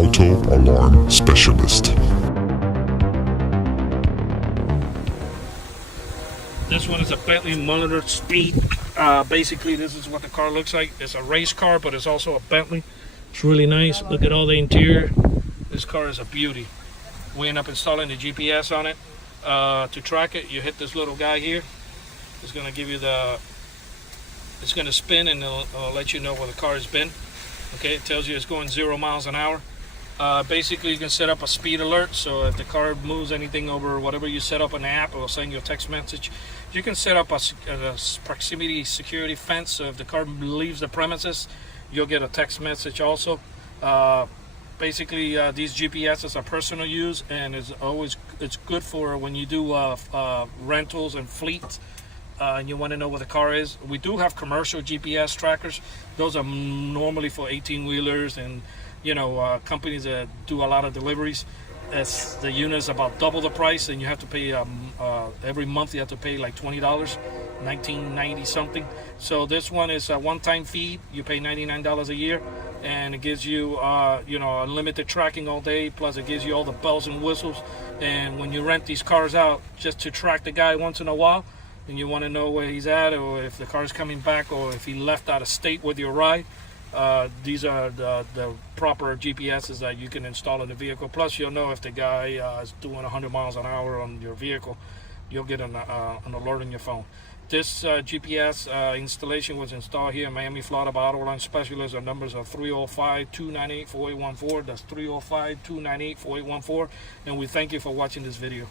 Auto Alarm Specialist. This one is a Bentley monitored speed. Basically, this is what the car looks like. It's a race car, but it's also a Bentley. It's really nice. Look at all the interior. This car is a beauty. We end up installing the GPS on it. To track it, you hit this little guy here. It's going to give you it's going to spin and it'll let you know where the car has been. Okay, it tells you it's going 0 miles an hour. Basically, you can set up a speed alert, so if the car moves anything over whatever you set up in the app, it will send you a text message. You can set up a proximity security fence, so if the car leaves the premises, you'll get a text message also. Basically, these GPSs are personal use, and it's good for when you do rentals and fleets. And you want to know where the car is. We do have commercial GPS trackers. Those are normally for 18-wheelers and companies that do a lot of deliveries. As the unit is about double the price, and you have to pay every month. You have to pay like $20, $19.90 something. So this one is a one-time fee. You pay $99 a year, and it gives you unlimited tracking all day. Plus, it gives you all the bells and whistles. And when you rent these cars out, just to track the guy once in a while, and you want to know where he's at, or if the car's coming back, or if he left out of state with your ride, these are the proper GPSs that you can install in the vehicle. Plus, you'll know if the guy is doing 100 miles an hour on your vehicle. You'll get an alert on your phone. This GPS installation was installed here in Miami, Florida by Auto Alarm Specialists. Our numbers are 305-298-4814. That's 305-298-4814. And we thank you for watching this video.